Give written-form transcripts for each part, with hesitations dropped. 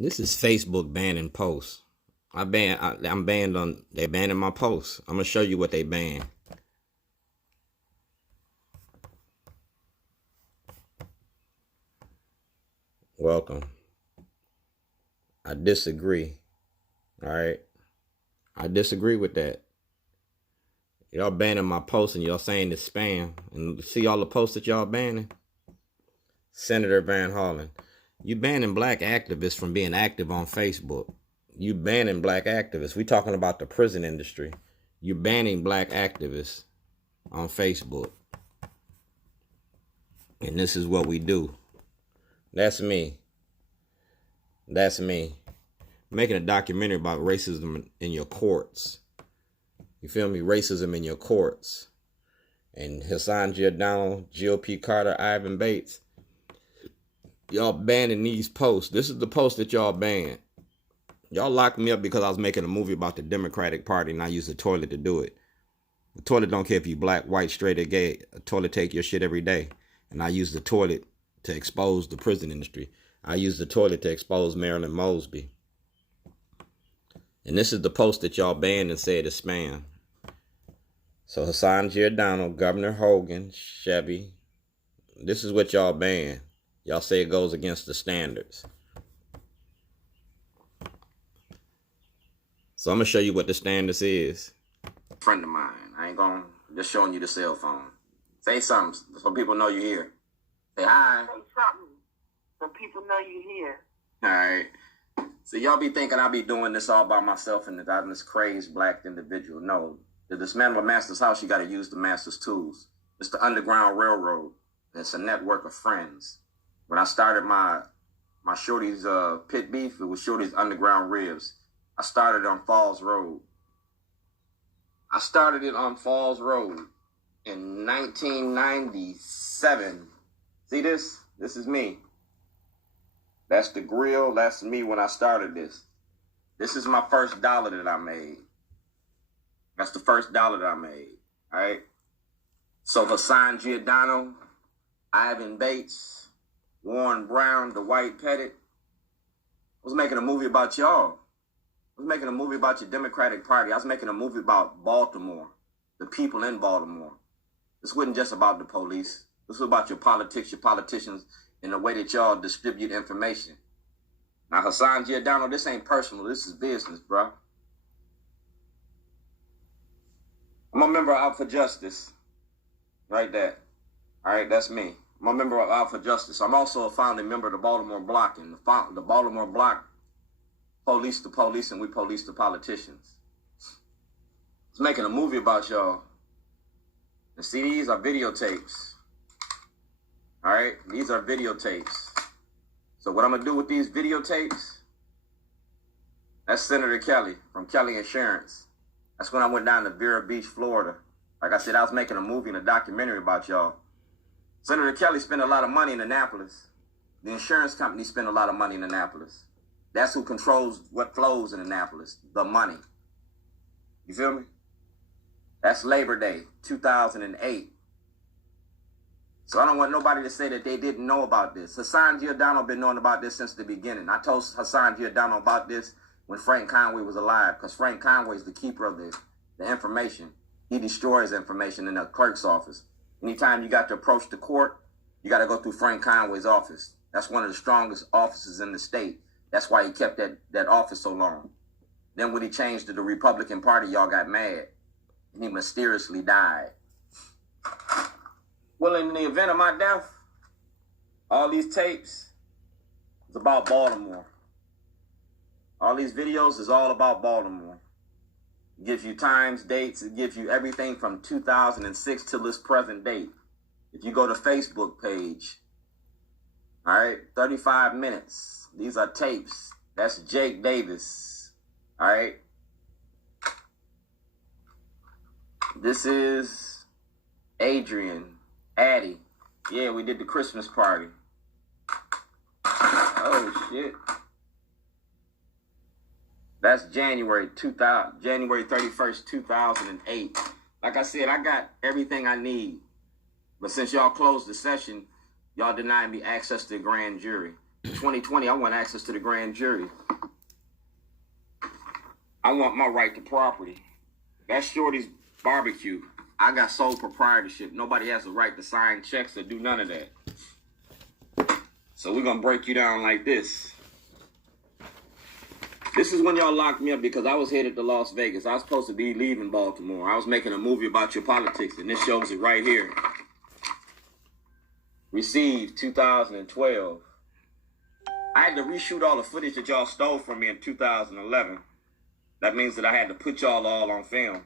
This is Facebook banning posts. I'm banned on. They banning my posts. I'm gonna show you what they banned. Welcome. I disagree. All right. I disagree with that. Y'all banning my posts and y'all saying it's spam. And see all the posts that y'all banning? Senator Van Hollen. You banning black activists from being active on Facebook. You banning black activists. We talking about the prison industry. You banning black activists on Facebook. And this is what we do. That's me. That's me. Making a documentary about racism in your courts. You feel me? Racism in your courts. And Hassan, Giordano, GOP Carter, Ivan Bates. Y'all banning these posts. This is the post that y'all banned. Y'all locked me up because I was making a movie about the Democratic Party and I used the toilet to do it. The toilet don't care if you black, white, straight, or gay. A toilet take your shit every day. And I use the toilet to expose the prison industry. I use the toilet to expose Marilyn Mosby. And this is the post that y'all banned and said is spam. So Hassan Giordano, Governor Hogan, Chevy, this is what y'all banned. Y'all say it goes against the standards. So I'm going to show you what the standards is. Friend of mine. I ain't going to just showing you the cell phone. Say something so people know you're here. Say hi. Say something so people know you're here. All right. So y'all be thinking I'll be doing this all by myself and that I'm this crazed black individual. No. To dismantle a master's house, you got to use the master's tools. It's the Underground Railroad. It's a network of friends. When I started my Shorty's pit beef, it was Shorty's Underground Ribs. I started on Falls Road. I started it on Falls Road in 1997. See this? This is me. That's the grill. That's me when I started this. This is my first dollar that I made. That's the first dollar that I made. All right? So Hassan Giordano, Ivan Bates, Warren Brown, Dwight Pettit. I was making a movie about y'all. I was making a movie about your Democratic Party. I was making a movie about Baltimore, the people in Baltimore. This wasn't just about the police. This was about your politics, your politicians, and the way that y'all distribute information. Now, Hassan Giordano, this ain't personal. This is business, bro. I'm a member of Out for Justice. Right there. All right, that's me. I'm a member of Out for Justice. I'm also a founding member of the Baltimore Block. And the Baltimore Block police the police and we police the politicians. I was making a movie about y'all. And see, these are videotapes. All right, these are videotapes. So what I'm going to do with these videotapes, that's Senator Kelly from Kelly Insurance. That's when I went down to Vero Beach, Florida. Like I said, I was making a movie and a documentary about y'all. Senator Kelly spent a lot of money in Annapolis. The insurance company spent a lot of money in Annapolis. That's who controls what flows in Annapolis, the money. You feel me? That's Labor Day, 2008. So I don't want nobody to say that they didn't know about this. Hassan Giordano been knowing about this since the beginning. I told Hassan Giordano about this when Frank Conway was alive, because Frank Conway is the keeper of the information. He destroys information in the clerk's office. Anytime you got to approach the court, you got to go through Frank Conway's office. That's one of the strongest offices in the state. That's why he kept that office so long. Then when he changed to the Republican Party, y'all got mad. And he mysteriously died. Well, in the event of my death, all these tapes is about Baltimore. All these videos is all about Baltimore. It gives you times, dates. It gives you everything from 2006 till this present date. If you go to Facebook page, all right, 35 minutes. These are tapes. That's Jake Davis. All right. This is Adrian, Addie. Yeah, we did the Christmas party. Oh, shit. That's January 31st, 2008. Like I said, I got everything I need. But since y'all closed the session, y'all denied me access to the grand jury. 2020, I want access to the grand jury. I want my right to property. That's Shorty's barbecue. I got sole proprietorship. Nobody has the right to sign checks or do none of that. So we're going to break you down like this. This is when y'all locked me up because I was headed to Las Vegas. I was supposed to be leaving Baltimore. I was making a movie about your politics, and this shows it right here. Received 2012. I had to reshoot all the footage that y'all stole from me in 2011. That means that I had to put y'all all on film.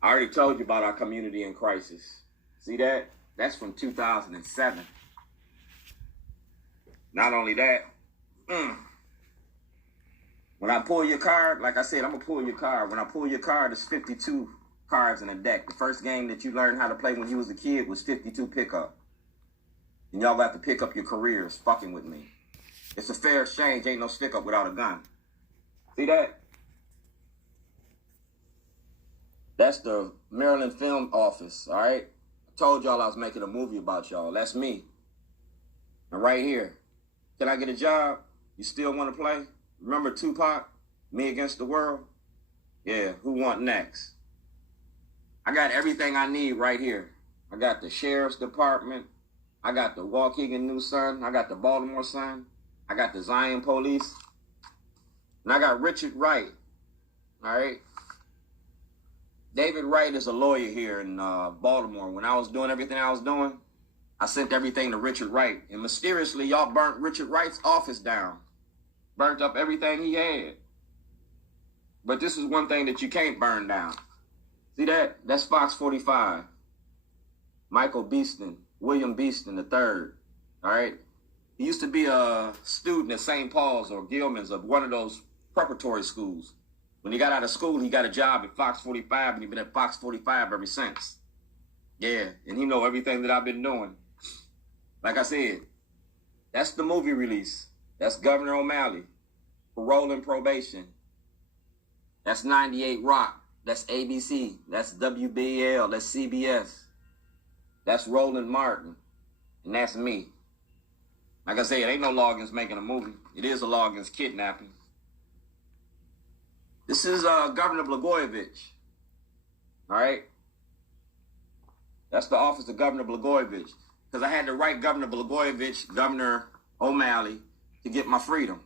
I already told you about our community in crisis. See that? That's from 2007. Not only that, when I pull your card, like I said, I'm going to pull your card. When I pull your card, there's 52 cards in a deck. The first game that you learned how to play when you was a kid was 52 pickup. And y'all got to pick up your careers fucking with me. It's a fair exchange. Ain't no stick up without a gun. See that? That's the Maryland Film Office, all right? I told y'all I was making a movie about y'all. That's me. And right here, can I get a job? You still want to play? Remember Tupac? Me Against the World? Yeah, who want next? I got everything I need right here. I got the Sheriff's Department. I got the Waukegan News Sun. I got the Baltimore Sun. I got the Zion Police. And I got Richard Wright, all right? David Wright is a lawyer here in Baltimore. When I was doing everything I was doing, I sent everything to Richard Wright. And mysteriously, y'all burnt Richard Wright's office down. Burnt up everything he had. But this is one thing that you can't burn down. See that? That's Fox 45. Michael Beeston, William Beeston III, all right? He used to be a student at St. Paul's or Gilman's of one of those preparatory schools. When he got out of school, he got a job at Fox 45, and he's been at Fox 45 ever since. Yeah, and he know everything that I've been doing. Like I said, that's the movie release. That's Governor O'Malley. Parole and probation. That's 98 Rock. That's ABC. That's WBL. That's CBS. That's Roland Martin. And that's me. Like I said, it ain't no Loggins making a movie. It is a Loggins kidnapping. This is Governor Blagojevich. All right? That's the office of Governor Blagojevich. Because I had to write Governor Blagojevich, Governor O'Malley, to get my freedom.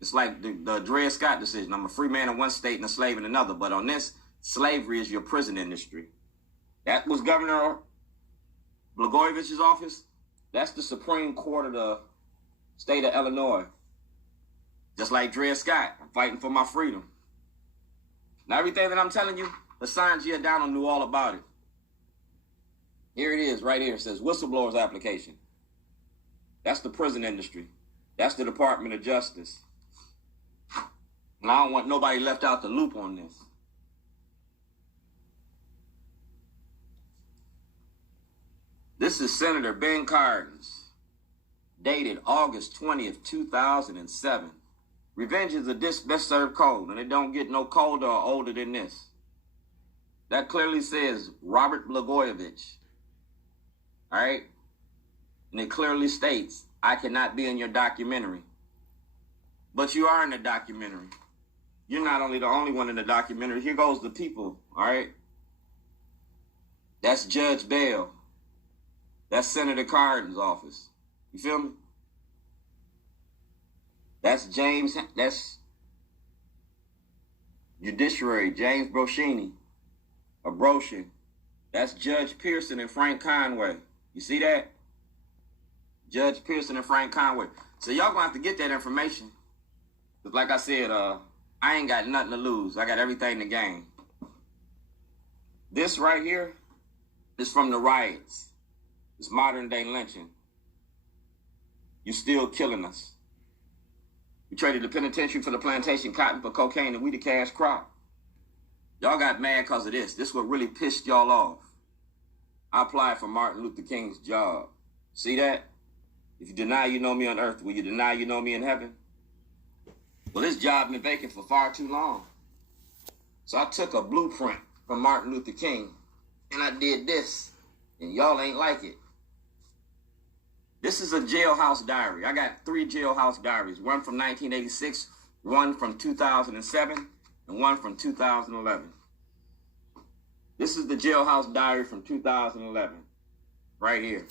It's like the Dred Scott decision. I'm a free man in one state and a slave in another. But on this, slavery is your prison industry. That was Governor Blagojevich's office. That's the Supreme Court of the state of Illinois. Just like Dred Scott, I'm fighting for my freedom. Now, everything that I'm telling you, Hassan Giordano knew all about it. Here it is, right here. It says whistleblower's application. That's the prison industry. That's the Department of Justice. And I don't want nobody left out the loop on this. This is Senator Ben Cardin's, dated August 20th, 2007. Revenge is a best served cold, and it don't get no colder or older than this. That clearly says Robert Blagojevich. All right? And it clearly states, I cannot be in your documentary. But you are in the documentary. You're not only the only one in the documentary. Here goes the people, all right? That's Judge Bell. That's Senator Cardin's office. You feel me? That's Judiciary, James Broshini, or Broshin. That's Judge Pearson and Frank Conway. You see that? Judge Pearson and Frank Conway. So y'all gonna have to get that information. Because like I said, I ain't got nothing to lose. I got everything to gain. This right here is from the riots. It's modern day lynching. You still killing us. We traded the penitentiary for the plantation cotton for cocaine, and we the cash crop. Y'all got mad because of this. This is what really pissed y'all off. I applied for Martin Luther King's job. See that? If you deny you know me on earth, will you deny you know me in heaven? Well, this job been vacant for far too long. So I took a blueprint from Martin Luther King, and I did this, and y'all ain't like it. This is a jailhouse diary. I got 3 jailhouse diaries. One from 1986, one from 2007, and one from 2011. This is the jailhouse diary from 2011. Right here.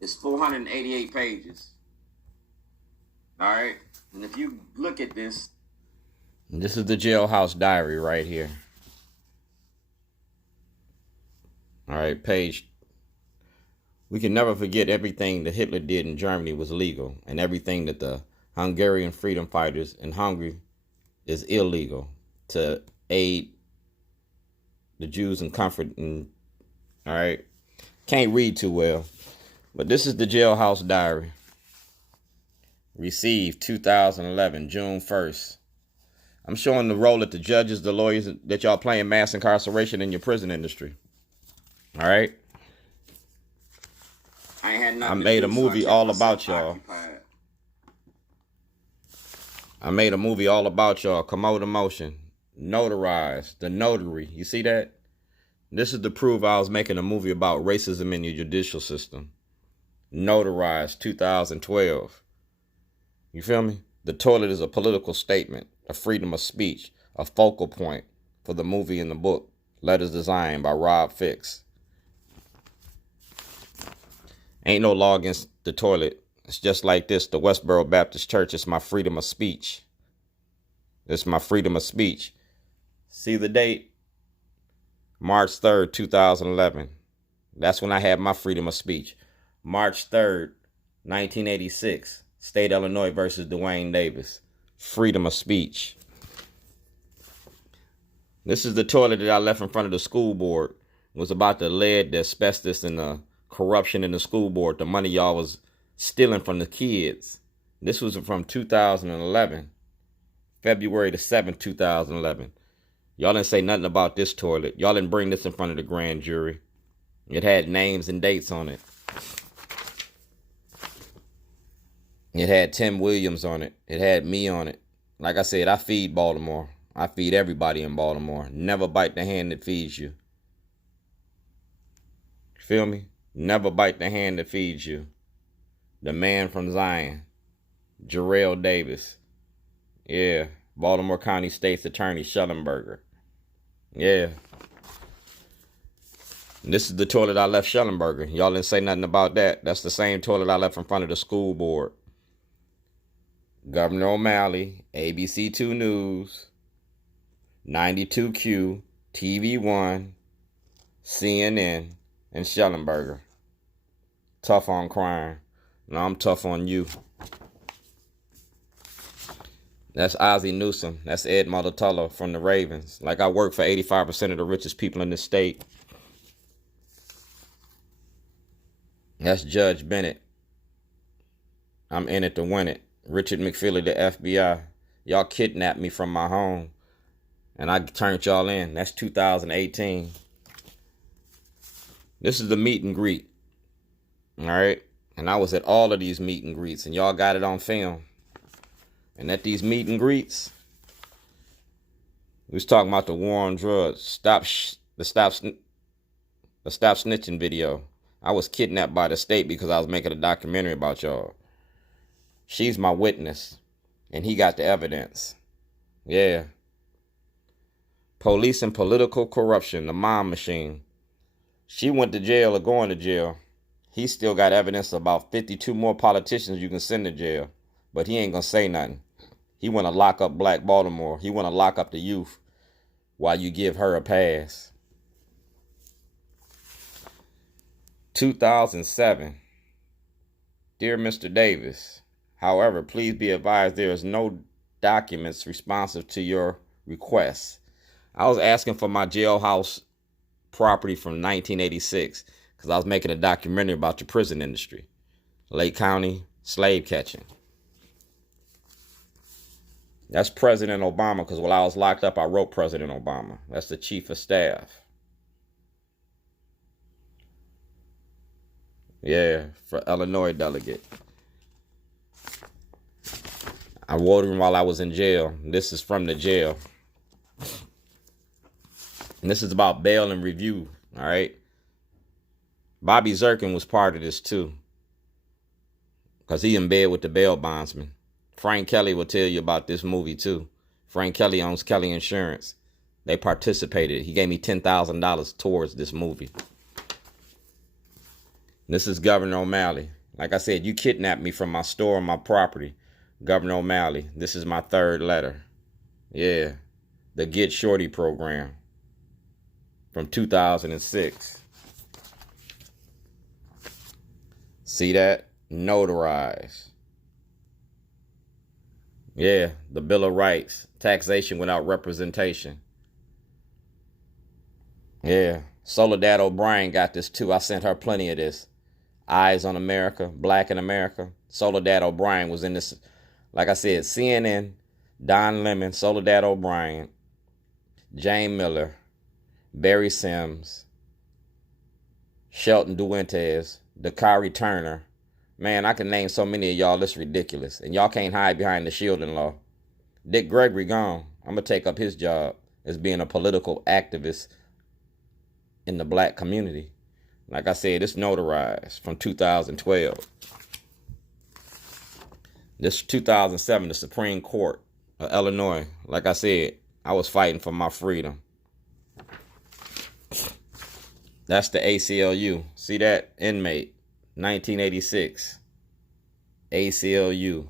It's 488 pages. All right. And if you look at this. This is the jailhouse diary right here. All right, page. We can never forget everything that Hitler did in Germany was legal, and everything that the Hungarian freedom fighters in Hungary is illegal to aid the Jews in comfort. And all right, can't read too well, but this is the jailhouse diary. Received 2011, June 1st. I'm showing the role that the judges, the lawyers, that y'all playing mass incarceration in your prison industry. All right. I made a movie all about y'all. I made a movie all about y'all. Commode Emotion. Notarized. The Notary. You see that? This is to prove I was making a movie about racism in your judicial system. Notarized 2012. You feel me? The toilet is a political statement, a freedom of speech, a focal point for the movie and the book. Letters designed by Rob Fix. Ain't no law against the toilet. It's just like this. The Westboro Baptist Church is my freedom of speech. It's my freedom of speech. See the date? March 3rd, 2011. That's when I had my freedom of speech. March 3rd, 1986. State Illinois versus Dwayne Davis. Freedom of speech. This is the toilet that I left in front of the school board. It was about the lead, the asbestos, and the corruption in the school board. The money y'all was stealing from the kids. This was from 2011. February the 7th, 2011. Y'all didn't say nothing about this toilet. Y'all didn't bring this in front of the grand jury. It had names and dates on it. It had Tim Williams on it. It had me on it. Like I said, I feed Baltimore. I feed everybody in Baltimore. Never bite the hand that feeds you. Feel me? Never bite the hand that feeds you. The man from Zion. Jarrell Davis. Yeah. Baltimore County State's Attorney Schellenberger. Yeah. This is the toilet I left Schellenberger. Y'all didn't say nothing about that. That's the same toilet I left in front of the school board. Governor O'Malley, ABC2 News, 92Q, TV1, CNN, and Schellenberger. Tough on crime. No, I'm tough on you. That's Ozzie Newsome. That's Ed Montaltello from the Ravens. Like, I work for 85% of the richest people in this state. That's Judge Bennett. I'm in it to win it. Richard McFeely, the FBI. Y'all kidnapped me from my home. And I turned y'all in. That's 2018. This is the meet and greet. All right? And I was at all of these meet and greets. And y'all got it on film. And at these meet and greets, we was talking about the war on drugs. The stop snitching video. I was kidnapped by the state because I was making a documentary about y'all. She's my witness. And he got the evidence. Yeah. Police and political corruption, the mom machine. She went to jail or going to jail. He still got evidence of about 52 more politicians you can send to jail. But he ain't gonna say nothing. He want to lock up Black Baltimore. He want to lock up the youth while you give her a pass. 2007. Dear Mr. Davis, however, please be advised there is no documents responsive to your request. I was asking for my jailhouse property from 1986 because I was making a documentary about the prison industry. Lake County slave catching. That's President Obama, because while I was locked up, I wrote President Obama. That's the chief of staff. Yeah, for Illinois delegate. I wrote him while I was in jail. This is from the jail. And this is about bail and review, all right? Bobby Zirkin was part of this too. because he in bed with the bail bondsman. Frank Kelly will tell you about this movie too. Frank Kelly owns Kelly Insurance. They participated. He gave me $10,000 towards this movie. This is Governor O'Malley. Like I said, you kidnapped me from my store and my property. Governor O'Malley, this is my third letter. Yeah, the Get Shorty program from 2006. See that? Notarized. Yeah, the Bill of Rights. Taxation without representation. Yeah, Soledad O'Brien got this too. I sent her plenty of this. Eyes on America, Black in America. Soledad O'Brien was in this. Like I said, CNN, Don Lemon, Soledad O'Brien, Jayne Miller, Barry Sims, Shelton Duentes, Dakari Turner. Man, I can name so many of y'all. It's ridiculous. And y'all can't hide behind the shielding law. Dick Gregory gone. I'm going to take up his job as being a political activist in the black community. Like I said, it's notarized from 2012. This 2007, the Supreme Court of Illinois. Like I said, I was fighting for my freedom. That's the ACLU. See that? Inmate, 1986. ACLU.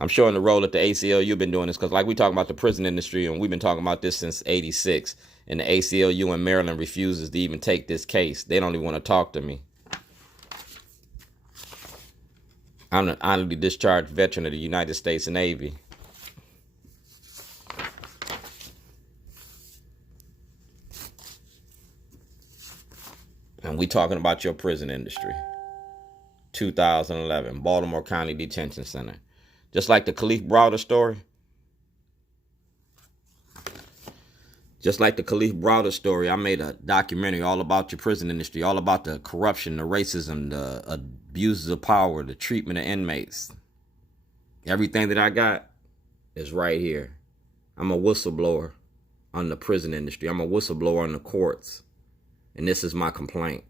I'm showing the role that the ACLU been doing this because like we talking about the prison industry and we've been talking about this since 86. And the ACLU in Maryland refuses to even take this case. They don't even want to talk to me. I'm an honorably discharged veteran of the United States Navy. And we talking about your prison industry. 2011, Baltimore County Detention Center. Just like the Khalif Browder story. Just like the Khalif Browder story, I made a documentary all about your prison industry, all about the corruption, the racism, the abuses of power, the treatment of inmates. Everything that I got is right here. I'm a whistleblower on the prison industry. I'm a whistleblower on the courts. And this is my complaint.